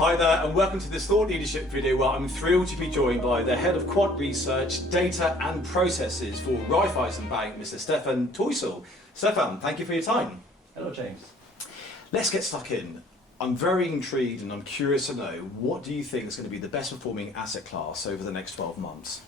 Hi there and welcome to this thought leadership video where I'm thrilled to be joined by the Head of Quant Research, Data and Processes for Raiffeisen Bank, Mr. Stefan Teusel. Stefan, thank you for your time. Hello James. Let's get stuck in. I'm very intrigued and I'm curious to know, what do you think is going to be the best performing asset class over the next 12 months?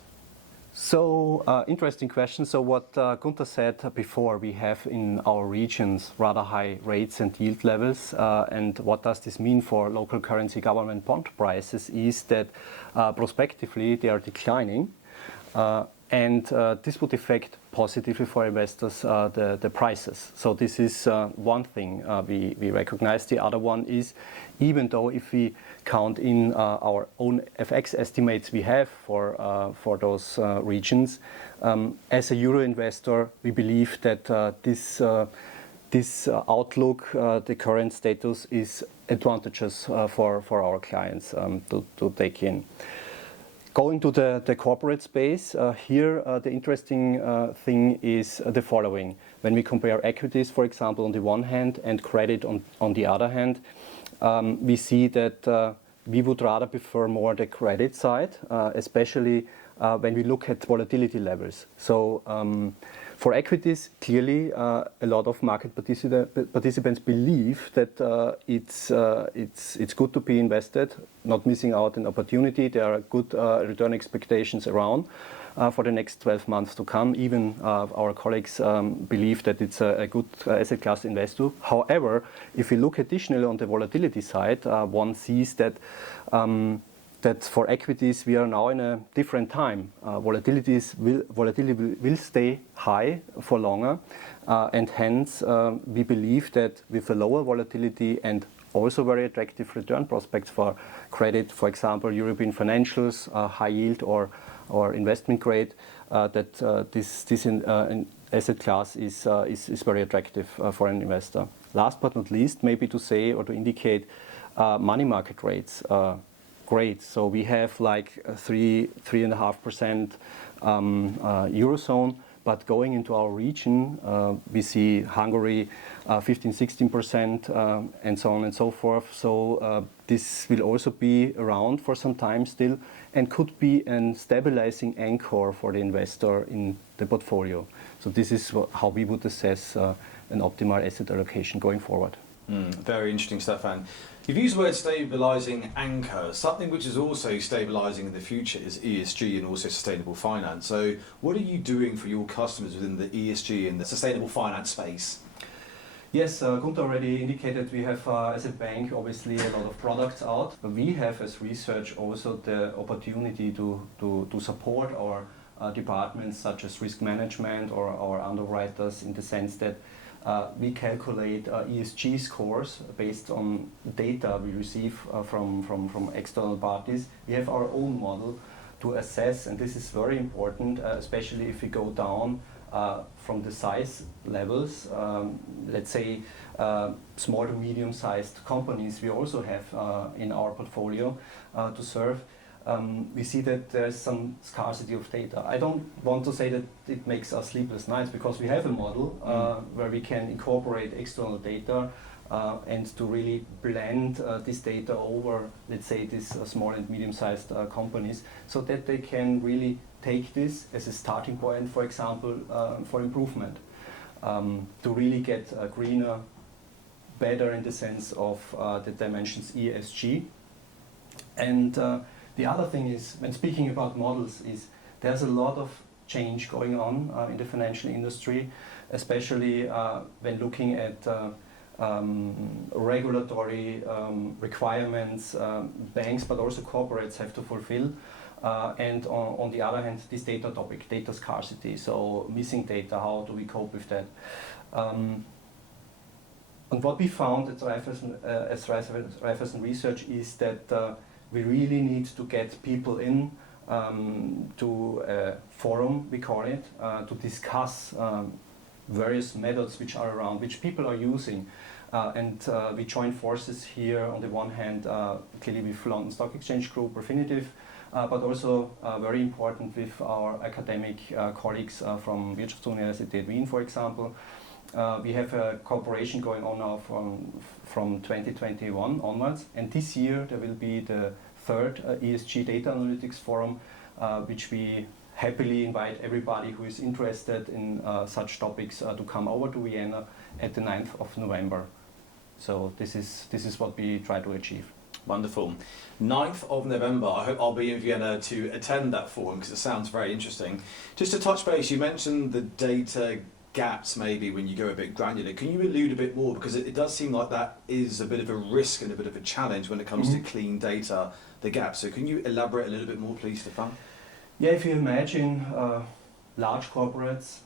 So, interesting question. So what Gunter said before, we have in our regions rather high rates and yield levels. And what does this mean for local currency government bond prices is that prospectively they are declining. And this would affect positively for investors the prices. So this is one thing we recognize. The other one is, even though if we count in our own FX estimates we have for those regions, as a euro investor, we believe that this outlook, the current status, is advantageous for our clients to take in. Going to the corporate space, here the interesting thing is the following. When we compare equities, for example, on the one hand, and credit on the other hand, we see that we would rather prefer more the credit side, especially when we look at volatility levels. So for equities, clearly a lot of market participants believe that it's good to be invested, not missing out an opportunity. There are good return expectations around for the next 12 months to come. Even our colleagues believe that it's a good asset class to invest to. However, if we look additionally on the volatility side, one sees that that for equities we are now in a different time. Volatility will stay high for longer, and hence we believe that with a lower volatility and also very attractive return prospects for credit, for example, European financials, high yield or investment grade, that this asset class is very attractive for an investor. Last but not least, maybe to say or to indicate money market rates. Great. So we have like 3.5% Eurozone, but going into our region, we see Hungary 15-16%, and so on and so forth. So this will also be around for some time still, and could be a stabilizing anchor for the investor in the portfolio. So this is how we would assess an optimal asset allocation going forward. Very interesting, Stefan. You've used the word stabilising anchor. Something which is also stabilising in the future is ESG and also sustainable finance. So what are you doing for your customers within the ESG and the sustainable finance space? Yes, Gunter already indicated we have, as a bank, obviously a lot of products out. We have, as research, also the opportunity to support our departments, such as risk management or our underwriters, in the sense that we calculate ESG scores based on data we receive from external parties. We have our own model to assess, and this is very important, especially if we go down from the size levels. Let's say small to medium-sized companies we also have in our portfolio to serve. We see that there's some scarcity of data. I don't want to say that it makes us sleepless nights, because we have a model where we can incorporate external data and to really blend this data over, let's say, these small and medium-sized companies, so that they can really take this as a starting point, for example, for improvement, to really get greener, better in the sense of the dimensions ESG. And the other thing is, when speaking about models, is there's a lot of change going on in the financial industry, especially when looking at regulatory requirements banks but also corporates have to fulfill. And on the other hand, this data topic, data scarcity, so missing data, how do we cope with that? And what we found at Raiffeisen Research is that we really need to get people in to a forum, we call it, to discuss various methods which are around, which people are using. And we join forces here on the one hand, clearly with London Stock Exchange Group, Refinitiv, but also very important with our academic colleagues from Wirtschaftsuniversität Wien, for example. We have a cooperation going on now from 2021 onwards, and this year there will be the third ESG Data Analytics Forum, which we happily invite everybody who is interested in such topics to come over to Vienna at the 9th of November. So this is what we try to achieve. Wonderful. 9th of November, I hope I'll be in Vienna to attend that forum because it sounds very interesting. Just to touch base, you mentioned the data gaps maybe when you go a bit granular. Can you allude a bit more, because it does seem like that is a bit of a risk and a bit of a challenge when it comes to clean data, the gaps. So can you elaborate a little bit more, please, Stefan? Yeah, if you imagine large corporates,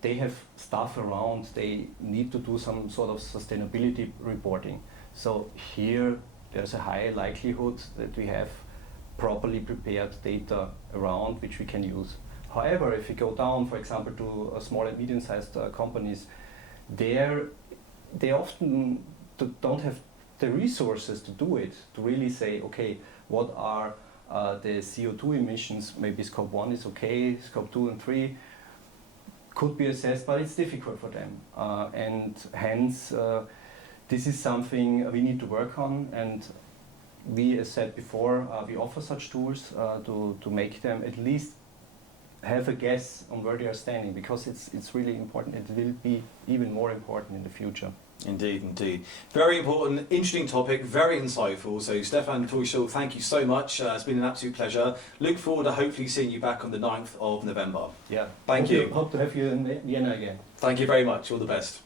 they have staff around, they need to do some sort of sustainability reporting. So here there's a high likelihood that we have properly prepared data around which we can use. However, if you go down, for example, to small and medium-sized companies, they often don't have the resources to do it, to really say, okay, what are the CO2 emissions, maybe scope 1 is okay, scope 2 and 3 could be assessed, but it's difficult for them. And hence, this is something we need to work on, and we, as said before, we offer such tools to make them at least have a guess on where they are standing, because it's really important. It will be even more important in the future. Indeed, indeed. Very important, interesting topic, very insightful. So Stefan Teuchel, thank you so much. It's been an absolute pleasure. Look forward to hopefully seeing you back on the 9th of November. Yeah. Thank you. Hope to have you in Vienna again. Thank you very much. All the best.